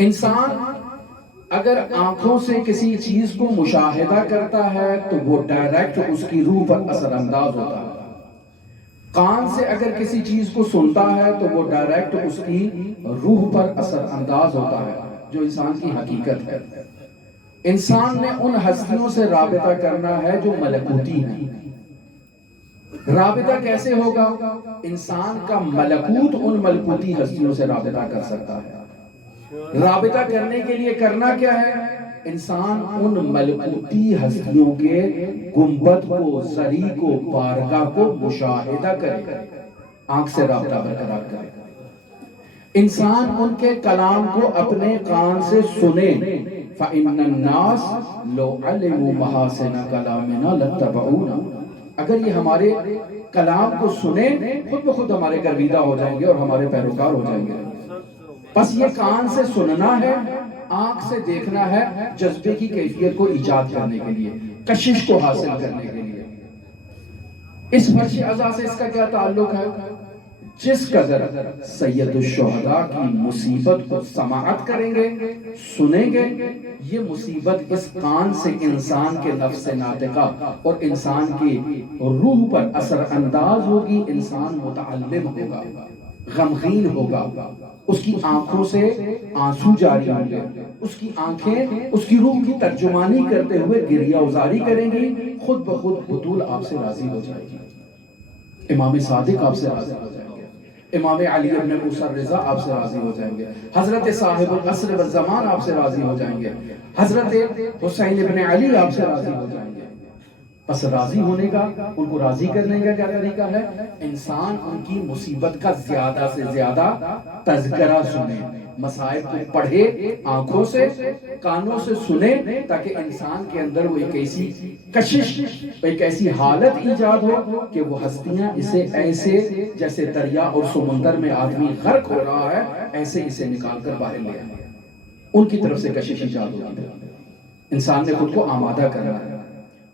انسان اگر آنکھوں سے کسی چیز کو مشاہدہ کرتا ہے تو وہ ڈائریکٹ اس کی روح پر اثر انداز ہوتا ہے. کان سے اگر کسی چیز کو سنتا ہے تو وہ ڈائریکٹ اس کی روح پر اثر انداز ہوتا ہے، جو انسان کی حقیقت ہے. انسان نے ان ہستیوں سے رابطہ کرنا ہے جو ملکوتی ہیں. رابطہ کیسے ہوگا؟ انسان کا ملکوت ان ملکوتی ہستیوں سے رابطہ کر سکتا ہے. رابطہ کرنے کے لیے کرنا کیا ہے؟ انسان ان ملکوتی ہستیوں کے گنبد کو، زری کو، بارگاہ کو مشاہدہ کرے، آنکھ سے رابطہ برقرار کرے. انسان ان کے کلام کو اپنے کان سے سنے. فَإِنَّ النَّاسَ لَوْ عَلِمُوا مَحَاسِنَ كَلَامِنَا لَاتَّبَعُونَا. اگر یہ ہمارے کلام کو سنیں، خود بخود ہمارے گرویدہ ہو جائیں گے اور ہمارے پیروکار ہو جائیں گے. بس یہ کان سے سننا ہے، آنکھ سے دیکھنا ہے، جذبے کی کیفیت کو ایجاد کرنے کے لیے، کشش کو حاصل کرنے کے لیے. اس فرش عزا سے اس کا کیا تعلق ہے؟ جس قدر سید الشہداء کی مصیبت کو سماعت کریں گے، سنیں گے، یہ مصیبت اس کان سے انسان کے نفس ناطقہ اور انسان کی روح پر اثر انداز ہوگی. انسان متعلم ہوگا، غمگین ہوگا، اس کی آنکھوں سے آنسو جاری ہوں گے، اس کی آنکھیں اس کی روح کی ترجمانی کرتے ہوئے گریہ ازاری کریں گی. خود بخود بطول آپ سے راضی ہو جائے گی، امام صادق آپ سے راضی ہو جائیں گے، امام علی ابن موسیٰ الرضا آپ سے راضی ہو جائیں گے، حضرت صاحب العصر والزمان آپ سے راضی ہو جائیں گے، حضرت حسین ابن علی آپ سے راضی ہو جائیں گے. بس راضی ہونے کا، ان کو راضی کرنے کا کیا طریقہ ہے؟ انسان ان کی مصیبت کا زیادہ سے زیادہ تذکرہ سنے، مصائب کو پڑھے، آنکھوں سے، کانوں سے سنے، تاکہ انسان کے اندر وہ ایک ایسی کشش، ایک ایسی حالت ایجاد ہو کہ وہ ہستیاں اسے ایسے جیسے دریا اور سمندر میں آدمی غرق ہو رہا ہے، ایسے اسے نکال کر باہر لے آئے. ان کی طرف سے کشش ایجاد ہوتی ہے. انسان نے خود کو آمادہ کرنا ہے.